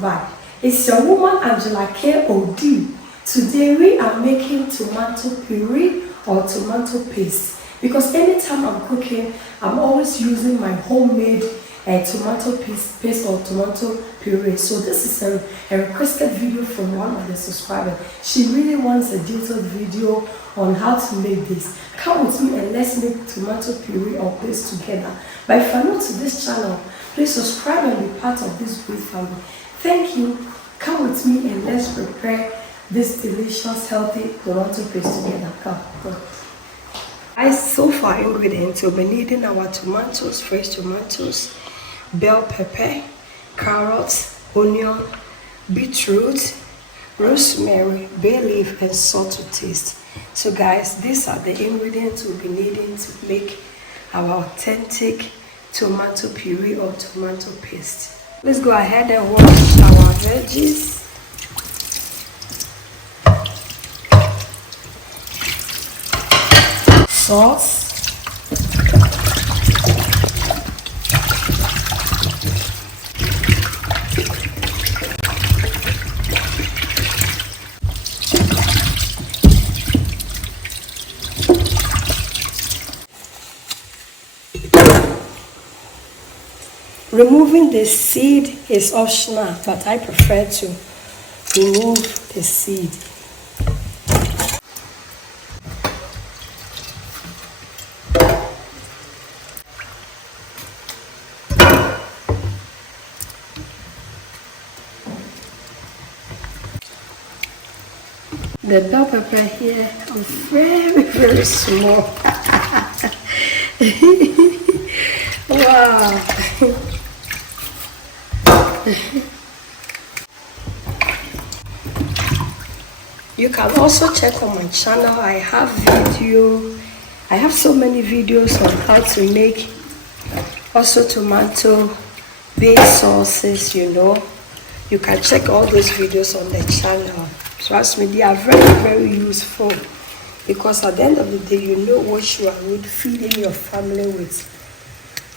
by. It's your woman Angela K. O.D. Today we are making tomato puree or tomato paste, because anytime I'm cooking, I'm always using my homemade tomato paste or tomato puree. So this is a requested video from one of the subscribers. She really wants a detailed video on how to make this. Come with me and let's make tomato puree or paste together. But if you're new to this channel, please subscribe and be part of this great family. Thank you. Come with me and let's prepare this delicious healthy tomato paste together. Come. So far ingredients, we'll be needing our tomatoes, fresh tomatoes, bell pepper, carrots, onion, beetroot, rosemary, bay leaf, and salt to taste. So guys, these are the ingredients we'll be needing to make our authentic tomato puree or tomato paste. Let's go ahead and wash our veggies. Salt. Removing the seed is optional, but I prefer to remove the seed. The bell pepper here is very, very small. Wow. You can also check on my channel. I have so many videos on how to make also tomato based sauces, You can check all those videos on the channel. Trust me, they are very, very useful, because at the end of the day, you know what you are feeding your family with.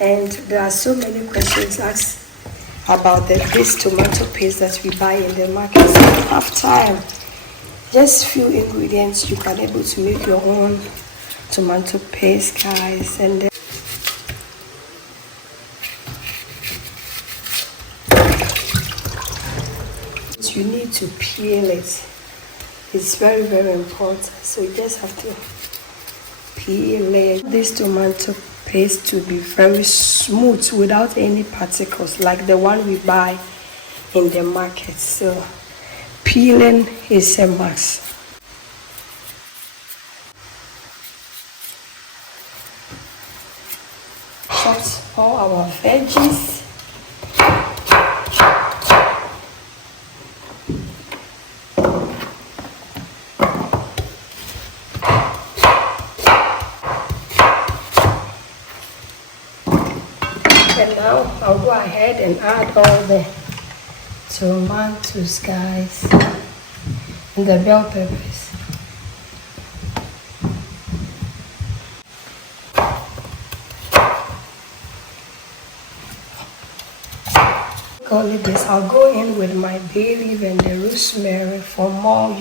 And there are so many questions asked about this tomato paste that we buy in the market. So if you have time, just few ingredients, you can able to make your own tomato paste, guys. And then you need to peel it. It's very, very important. So you just have to peel it. This tomato paste to be very smooth without any particles like the one we buy in the market. So peeling is a must. Chop all our veggies. And now I'll go ahead and add all the tomatoes, guys, and the bell peppers. I'll go in with my bay leaf and the rosemary for more,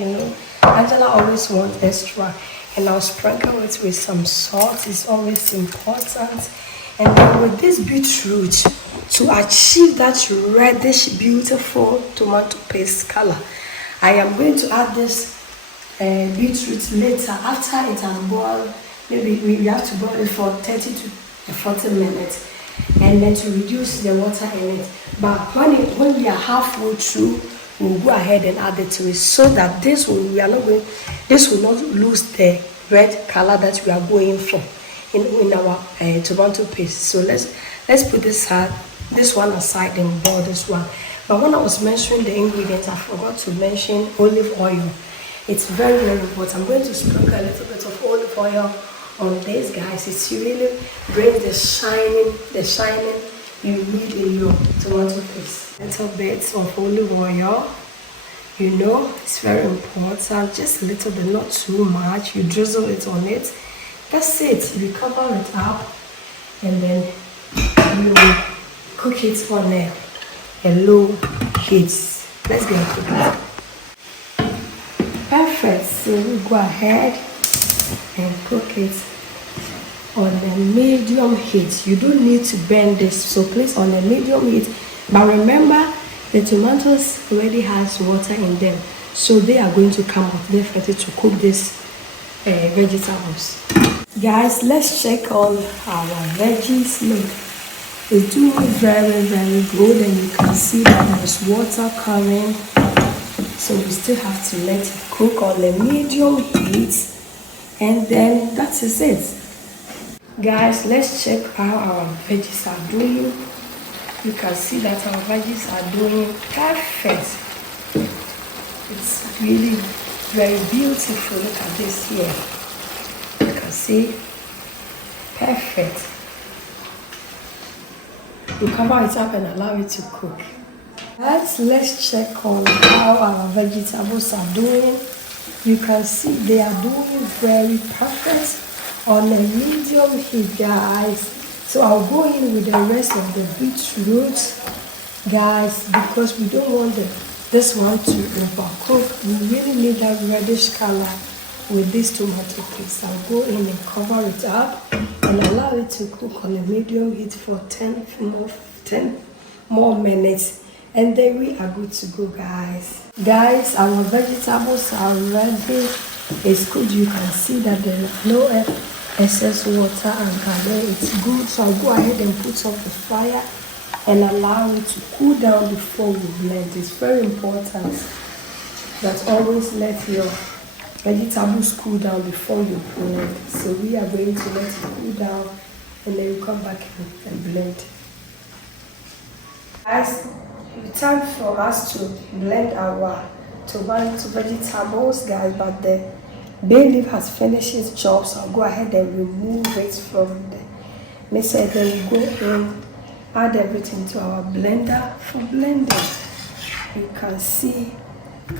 Angela always wants extra, and I'll sprinkle it with some salt. It's always important. And then with this beetroot, to achieve that reddish, beautiful tomato paste color, I am going to add this beetroot later after it has boiled. Maybe we have to boil it for 30 to 40 minutes, and then to reduce the water in it. But when we are halfway through, we'll go ahead and add it to it, so that this will not lose the red color that we are going for in our tomato paste. So let's put this one aside and boil this one. But when I was mentioning the ingredients, I forgot to mention olive oil. It's very, very important. I'm going to sprinkle a little bit of olive oil on this, guys. It's really brings the shining you need in your tomato paste. Little bits of olive oil. It's very important. Just a little bit, not too much. You drizzle it on it. That's it. You cover it up, and then you cook it on a low heat. Let's go and cook it. Perfect. So we go ahead and cook it on a medium heat. You don't need to burn this, so please on a medium heat. But remember, the tomatoes already has water in them, so they are going to come out definitely to cook this vegetables. Guys, let's check on our veggies. Look, it's doing very good, and you can see that there's water coming, so we still have to let it cook on a medium heat, and then that is it. Guys, let's check how our veggies are doing. You can see that our veggies are doing perfect. It's really very beautiful. Look at this here. You can see, perfect. You cover it up and allow it to cook. Let's check on how our vegetables are doing. You can see they are doing very perfect on a medium heat, guys. So I'll go in with the rest of the beetroot, guys, because we don't want this one to overcook. We really need that reddish color with this tomato paste. I'll go in and cover it up and allow it to cook on a medium heat for 10 more minutes, and then we are good to go, guys. Guys, our vegetables are ready. It's good. You can see that there is no excess water and color. It's good. So I'll go ahead and put off the fire and allow it to cool down before we blend. It's very important that always let your vegetables cool down before you blend. So we are going to let it cool down, and then we come back and blend. Guys, it's time for us to blend our tomato vegetables, guys, but the bay leaf has finished its job, so I'll go ahead and remove it from the mixer. Then we go in, add everything to our blender for blending. You can see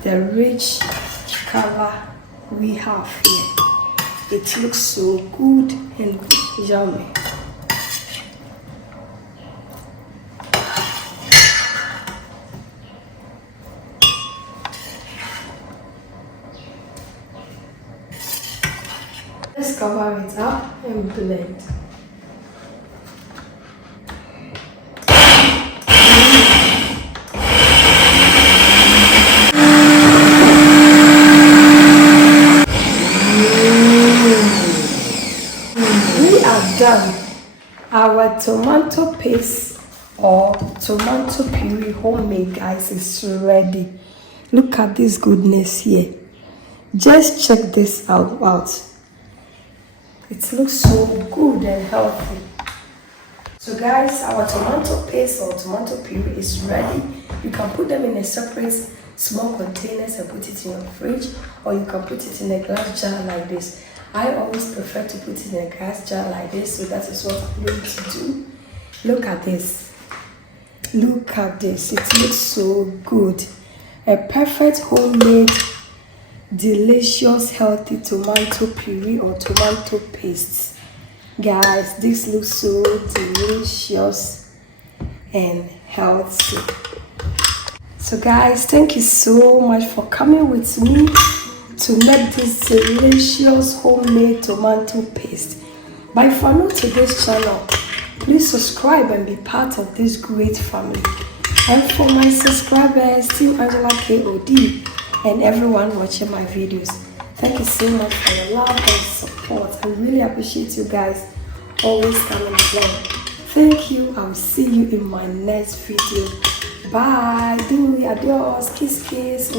the rich color we have here. It looks so good and yummy. Let's cover it up and blend. We are done. Our tomato paste or tomato puree homemade, guys, is ready. Look at this goodness here. Just check this out. It looks so good and healthy. So guys, our tomato paste or tomato puree is ready. You can put them in a separate small containers and put it in your fridge, or you can put it in a glass jar like this. I always prefer to put it in a glass jar like this, so that is what I'm going to do. Look at this. Look at this. It looks so good. A perfect homemade, delicious, healthy tomato puree or tomato paste. Guys, this looks so delicious and healthy. So guys, thank you so much for coming with me to make this delicious homemade tomato paste. But if you're new to this channel, please subscribe and be part of this great family. And for my subscribers, Team Angela KOD, and everyone watching my videos, thank you so much for your love and support. I really appreciate you guys always coming along. Thank you. I will see you in my next video. Bye. Adios. Kiss.